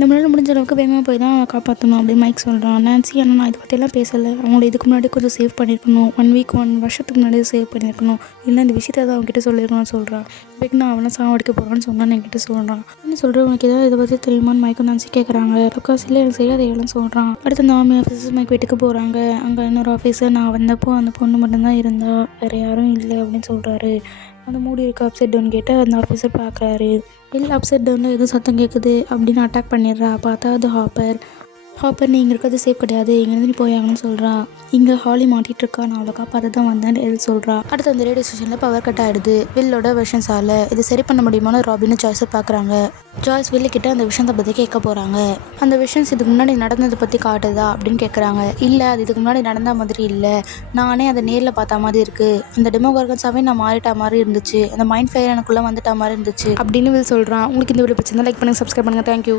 நம்மளால முடிஞ்ச அளவுக்கு வேகமாக போய் தான் காப்பாற்றணும் அப்படின்னு மைக் சொல்கிறான். நான்சி ஆனால் நான் இதை பற்றியெல்லாம் பேசலை, அவங்கள இதுக்கு முன்னாடி கொஞ்சம் சேவ் பண்ணியிருக்கணும், 1 வீக் 1 வருஷத்துக்கு முன்னாடி சேவ் பண்ணியிருக்கணும், இல்லை இந்த விஷயத்தை தான் அவங்ககிட்ட சொல்லியிருக்கணும்னு சொல்கிறான். வெக் நான் அவனை சாவடிக்க போகிறான்னு சொன்னான்னு என்கிட்ட சொல்கிறான். என்ன சொல்கிறேன், உனக்கு ஏதாவது இதை பற்றி தெரியுமான்னு மைக்கும் நான்சி கேட்குறாங்க. லுக்காஸ் இல்லை எனக்கு சரியாக தெரியலன்னு சொல்கிறான். அடுத்து அந்த ஆர்மி ஆஃபீஸர்ஸ் மைக் வீட்டுக்கு போகிறாங்க. அங்கே இன்னொரு ஆஃபீஸர் நான் வந்தப்போ அந்த பொண்ணு மட்டும்தான் இருந்தா, வேறு யாரும் இல்லை அப்படின்னு சொல்கிறாரு. அந்த மூடி இருக்க அப்சைட் டவுன் கேட்டு அந்த ஆஃபீஸர் பார்க்குறாரு. இல்லை அப்சைட் டவுனில் எதுவும் சத்தம் கேட்குது அப்படின்னு அட்டாக் பண்ணிடுறா. பார்த்தா அது ஹாப்பர் நீ இங்கே இருக்கிறது சேஃப் கிடையாது, இங்கேருந்து நீ போயாங்கன்னு சொல்கிறா. இங்கே ஹாலி மாட்டிகிட்டு இருக்கா, நான் அவளை காப்பாற்ற தான் வந்தேன்னு எல் சொல்கிறா. அடுத்து அந்த ரேடியோ ஸ்டேஷனில் பவர் கட் ஆகிடுது. வில்லோட வெர்ஷன்ஸால் இது சரி பண்ண முடியுமான்னு ராபின்னு ஜாய்ஸை பார்க்குறாங்க. ஜாய்ஸ் வில்லுக்கிட்ட அந்த விஷயத்தை பற்றி கேட்க போகிறாங்க. அந்த விஷன்ஸ் இதுக்கு முன்னாடி நடந்ததை பற்றி காட்டுதா அப்படின்னு கேட்குறாங்க. இல்லை அது இதுக்கு முன்னாடி நடந்த மாதிரி இல்லை, நானே அதை நேரில் பார்த்த மாதிரி இருக்குது, அந்த டெமோகார்கன்ஸாகவே நான் மாறிட்ட மாதிரி இருந்துச்சு, அந்த மைண்ட் ஃபயர் எனக்குள்ளே வந்துட்ட மாதிரி இருந்துச்சு அப்படின்னு வில் சொல்கிறான். உங்களுக்கு இந்த வீடியோ பிடிச்சிருந்தா லைக் பண்ணுங்கள், சப்ஸ்கிரைப் பண்ணுங்கள். தேங்க்யூ.